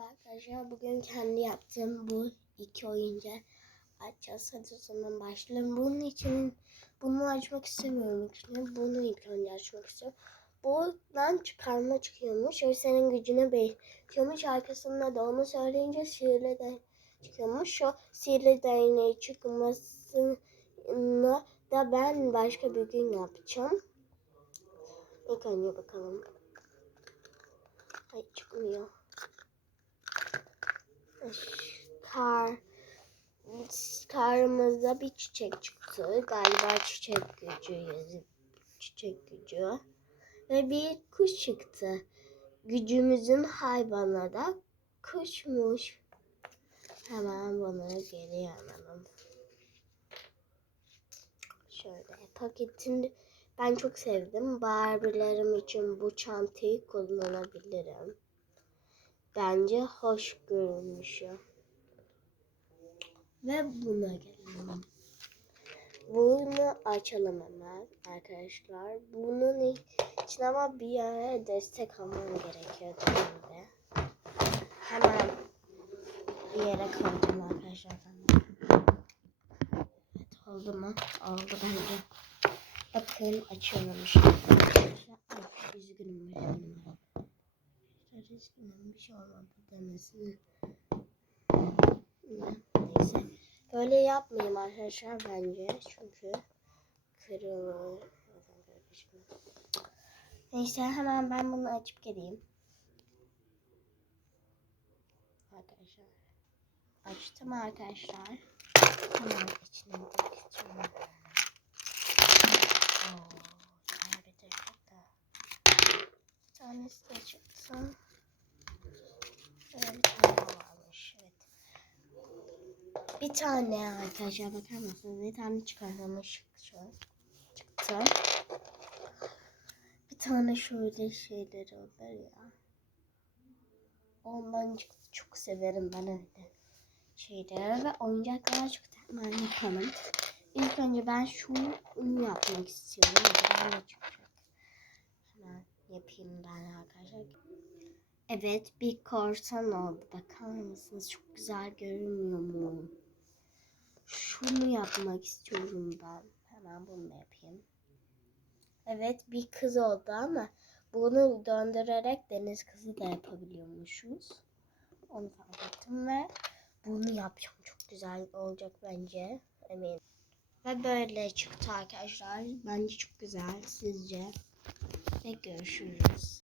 Arkadaşlar bugün kendi yaptığım bu iki oyuncağı açacağız. Hadi o zaman başlayalım. Bunun için bunu açmak istemiyorum. İçine. Bunu ilk önce açmak istiyorum. Buradan çıkarma çıkıyormuş. O senin gücüne benziyormuş. Arkasında da onu söyleyince sihirli de çıkıyormuş. O sihirli değneği çıkmasını da ben başka bir gün yapacağım. İlk önce bakalım. Ay çıkmıyor. Kar karımızda bir çiçek çıktı. Galiba çiçek gücü yazıp çiçek gücü. Ve bir kuş çıktı. Gücümüzün hayvanı da kuşmuş. Hemen bunu geri alalım. Şöyle paketin ben çok sevdim. Barbie'lerim için bu çantayı kullanabilirim. Bence hoş görünmüş. Ve buna gelelim. Bunu açalım hemen arkadaşlar. Bunun için ama bir yere destek almam gerekiyor tabii. Hemen bir yere koydum arkadaşlar. Evet oldu mu? Oldu bence. Bakın açıyorum şimdi. Arkadaşlar. Ay üzgünüm üzgünüm. Üzgünüm bir şey olmadı demesi. Neyse. Böyle yapmayayım arkadaşlar bence. Çünkü kırılır. Neyse hemen ben bunu açıp geleyim. Arkadaşlar. Açtım arkadaşlar. Hemen içine bakacağım. Bir tanesi de çıktı. Bir tane arkadaşlar bakar mısınız? Bir tane çıkarılmış şu. Çıktı. Bir tane şöyle şeyleri olur ya. Ondan çıktı. Çok severim ben öyle şeyleri ve oyuncaklar çıktı. Hemen yapalım. İlk önce ben şunu yapmak istiyorum. Hemen yapayım ben arkadaşlar. Evet bir korsan oldu. Bakar mısınız? Çok güzel görünmüyor mu? Şunu yapmak istiyorum ben. Hemen bunu yapayım. Evet bir kız oldu ama bunu döndürerek deniz kızı da yapabiliyormuşuz. Onu fark ettim ve bunu yapacağım. Çok güzel olacak bence. Eminim. Ve böyle çıktı arkadaşlar. Bence çok güzel. Sizce? Ve görüşürüz.